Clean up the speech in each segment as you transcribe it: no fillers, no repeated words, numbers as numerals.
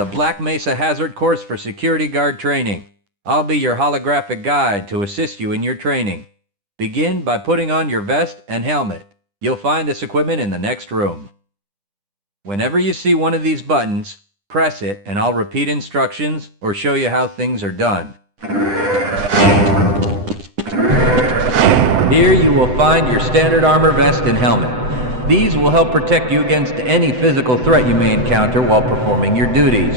the Black Mesa Hazard Course for Security Guard Training. I'll be your holographic guide to assist you in your training. Begin by putting on your vest and helmet. You'll find this equipment in the next room. Whenever you see one of these buttons, press it and I'll repeat instructions or show you how things are done. Here you will find your standard armor vest and helmet. These will help protect you against any physical threat you may encounter while performing your duties.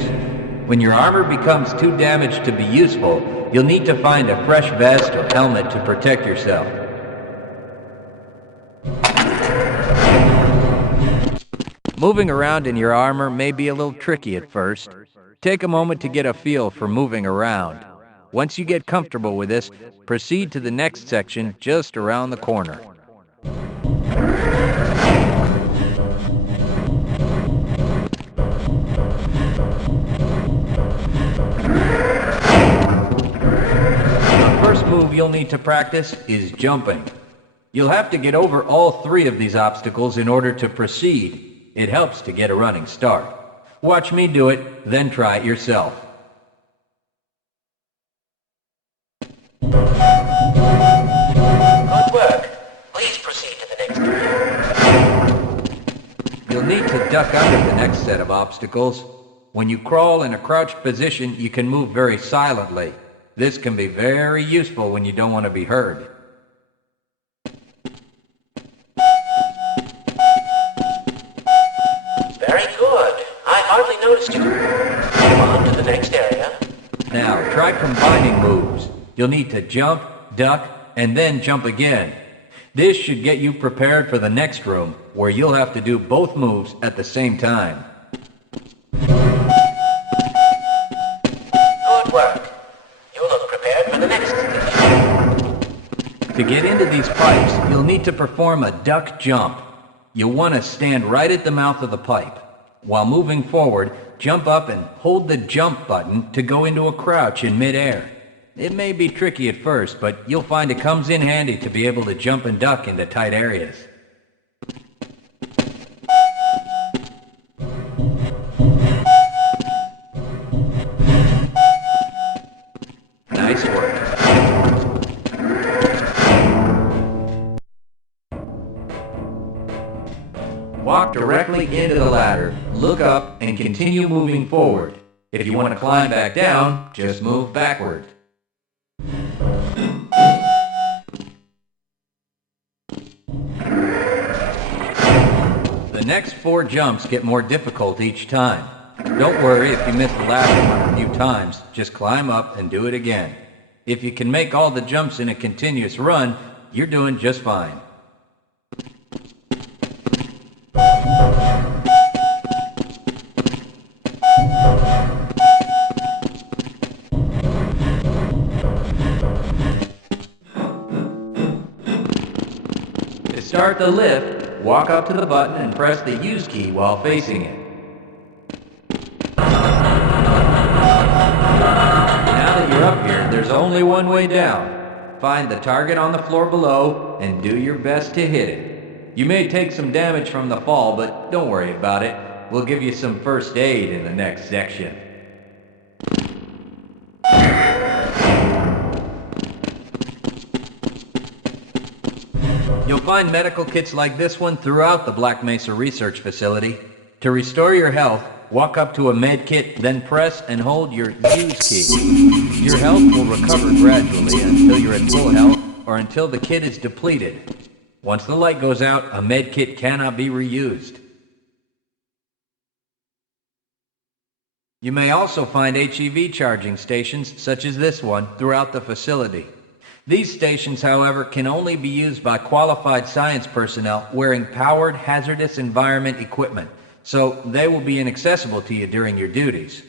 When your armor becomes too damaged to be useful, you'll need to find a fresh vest or helmet to protect yourself. Moving around in your armor may be a little tricky at first. Take a moment to get a feel for moving around. Once you get comfortable with this, proceed to the next section just around the corner. The first move you'll need to practice is jumping. You'll have to get over all three of these obstacles in order to proceed. It helps to get a running start. Watch me do it, then try it yourself. Good work. Please proceed to the next area. You'll need to duck under the next set of obstacles. When you crawl in a crouched position, you can move very silently. This can be very useful when you don't want to be heard. Very good. I hardly noticed you. Move on to the next area. Now, try combining moves. You'll need to jump, duck, and then jump again. This should get you prepared for the next room, where you'll have to do both moves at the same time. Good work. You look prepared for the next station. To get into these pipes, you'll need to perform a duck jump. You'll want to stand right at the mouth of the pipe. While moving forward, jump up and hold the jump button to go into a crouch in midair. It may be tricky at first, but you'll find it comes in handy to be able to jump and duck into tight areas. Nice work. Walk directly into the ladder, look up, and continue moving forward. If you want to climb back down, just move backward. The next 4 jumps get more difficult each time. Don't worry if you miss the last one a few times, just climb up and do it again. If you can make all the jumps in a continuous run, you're doing just fine. To start the lift, walk up to the button and press the use key while facing it. Now that you're up here, there's only one way down. Find the target on the floor below and do your best to hit it. You may take some damage from the fall, but don't worry about it. We'll give you some first aid in the next section. You'll find medical kits like this one throughout the Black Mesa Research Facility. To restore your health, walk up to a med kit, then press and hold your use key. Your health will recover gradually until you're at full health or until the kit is depleted. Once the light goes out, a med kit cannot be reused. You may also find HEV charging stations, such as this one, throughout the facility. These stations, however, can only be used by qualified science personnel wearing powered hazardous environment equipment, so they will be inaccessible to you during your duties.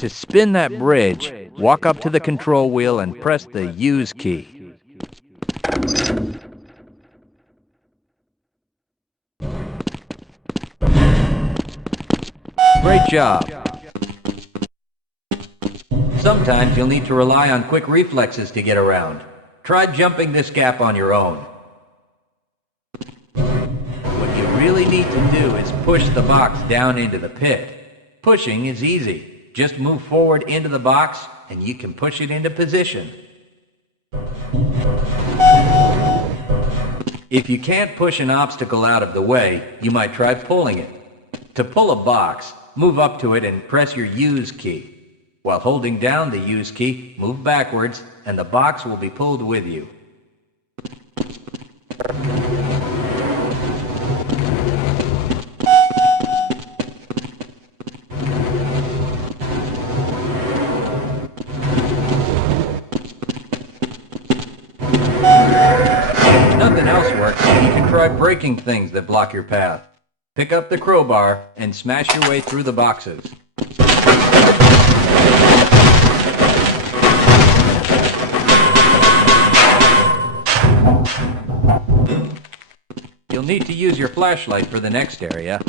To spin that bridge, walk up to the control wheel and press the use key. Great job. Sometimes you'll need to rely on quick reflexes to get around. Try jumping this gap on your own. What you really need to do is push the box down into the pit. Pushing is easy. Just move forward into the box and you can push it into position. If you can't push an obstacle out of the way, you might try pulling it. To pull a box, move up to it and press your use key. While holding down the use key, move backwards and the box will be pulled with you. If nothing else works, you can try breaking things that block your path. Pick up the crowbar and smash your way through the boxes. You'll need to use your flashlight for the next area.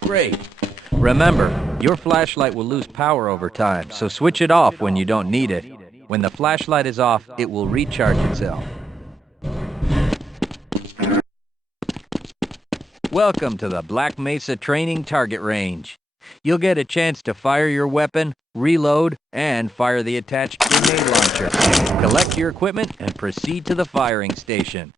Great. Remember, your flashlight will lose power over time, so switch it off when you don't need it. When the flashlight is off, it will recharge itself. Welcome to the Black Mesa Training Target Range. You'll get a chance to fire your weapon, reload, and fire the attached grenade launcher. Collect your equipment and proceed to the firing station.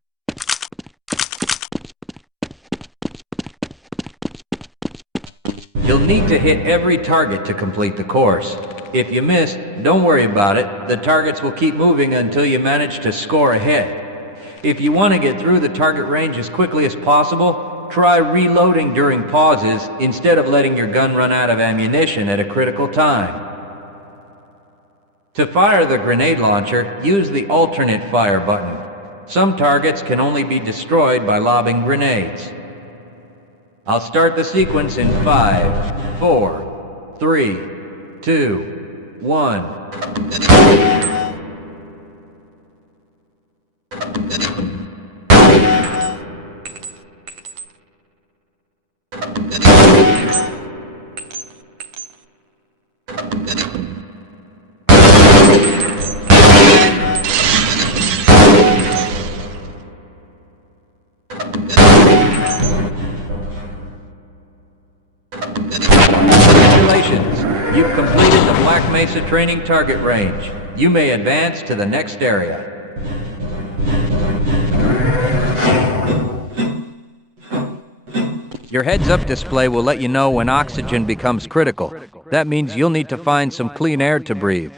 You'll need to hit every target to complete the course. If you miss, don't worry about it. The targets will keep moving until you manage to score a hit. If you want to get through the target range as quickly as possible, try reloading during pauses instead of letting your gun run out of ammunition at a critical time. To fire the grenade launcher, use the alternate fire button. Some targets can only be destroyed by lobbing grenades. I'll start the sequence in 5, 4, 3, 2, 1. Congratulations! You've completed the Black Mesa Training Target Range. You may advance to the next area. Your heads-up display will let you know when oxygen becomes critical. That means you'll need to find some clean air to breathe.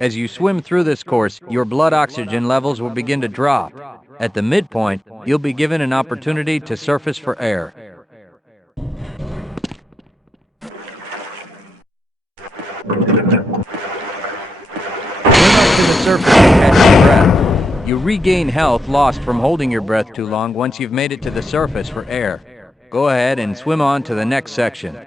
As you swim through this course, your blood oxygen levels will begin to drop. At the midpoint, you'll be given an opportunity to surface for air. Swim up to the surface and catch your breath. You regain health lost from holding your breath too long once you've made it to the surface for air. Go ahead and swim on to the next section.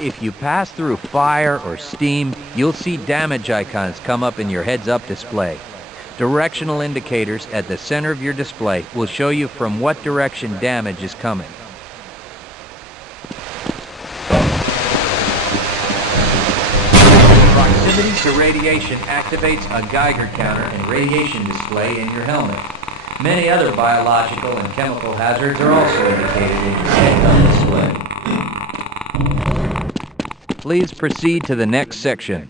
If you pass through fire or steam, you'll see damage icons come up in your heads-up display. Directional indicators at the center of your display will show you from what direction damage is coming. Proximity to radiation activates a Geiger counter and radiation display in your helmet. Many other biological and chemical hazards are also indicated in your heads-up display. Please proceed to the next section.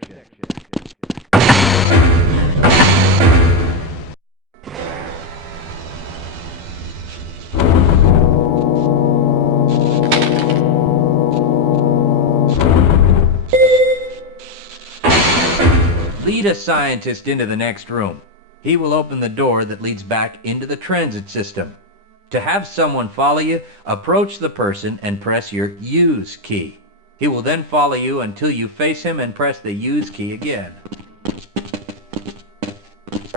Lead a scientist into the next room. He will open the door that leads back into the transit system. To have someone follow you, approach the person and press your use key. He will then follow you until you face him and press the use key again.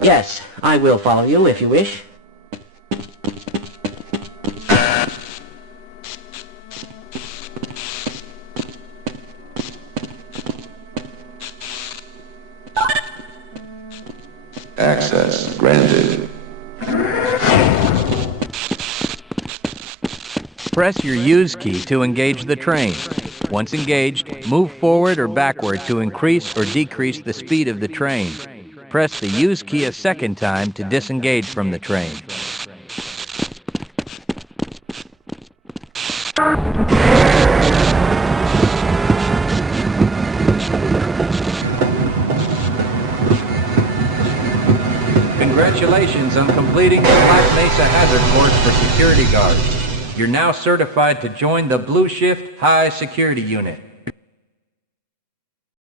Yes, I will follow you if you wish. Press your use key to engage the train. Once engaged, move forward or backward to increase or decrease the speed of the train. Press the use key a second time to disengage from the train. Congratulations on completing the Black Mesa Hazard Course for security guards. You're now certified to join the Blue Shift High Security Unit.